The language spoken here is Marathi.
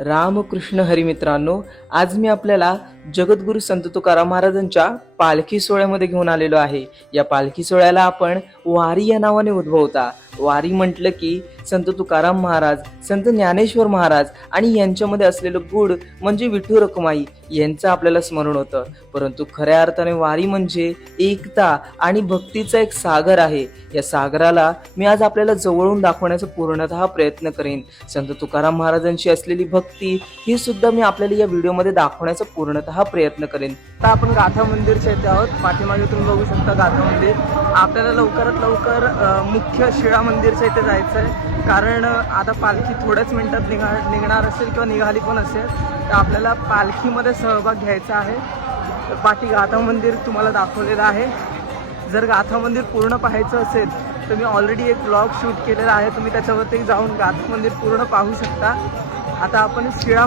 रामकृष्ण हरी मित्रांनो, आज मी आपल्याला जगद्गुरु संत तुकाराम महाराजांच्या पालखी सोहळ्यामध्ये घेऊन आलेलो आहे। या पालखी सोहळ्याला आपण वारी या नावाने उद्भवता। वारी म्हटलं की संत तुकाराम महाराज, संत ज्ञानेश्वर महाराज आणि यांच्यामध्ये असलेलं गुढ म्हणजे विठू रखुमाई यांचं आपल्याला स्मरण होतं। परंतु खऱ्या अर्थाने वारी म्हणजे एकता आणि भक्तीचा एक सागर आहे। या सागराला मी आज आपल्याला जवळून दाखवण्याचा पूर्णतः प्रयत्न करेन। संत तुकाराम महाराजांची असलेली भक्ती ही सुद्धा मी आपल्याला या व्हिडिओमध्ये दाखवण्याचा पूर्णतः प्रयत्न करेन। आता आपण गाथा मंदिरच्या इथे आहोत। पाठीमागे तुम्ही बघू शकता गाथा मंदिर। आपल्याला लवकरात लवकर मुख्य शिळा मंदिरच्या इथे जायचं आहे, कारण आता पालखी थोड्याच मिनिटात निघणार असेल किंवा निघाली पण असेल, तर आपल्याला पालखीमध्ये सहभाग घ्यायचा आहे। पाठी गाथा मंदिर तुम्हाला दाखवलेलं आहे। जर गाथा मंदिर पूर्ण पाहायचं असेल तर मी ऑलरेडी एक ब्लॉग शूट केलेला आहे, तुम्ही त्याच्यावरती जाऊन गाथा मंदिर पूर्ण पाहू शकता। आता आपण शिळा